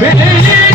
Hey, hey, hey.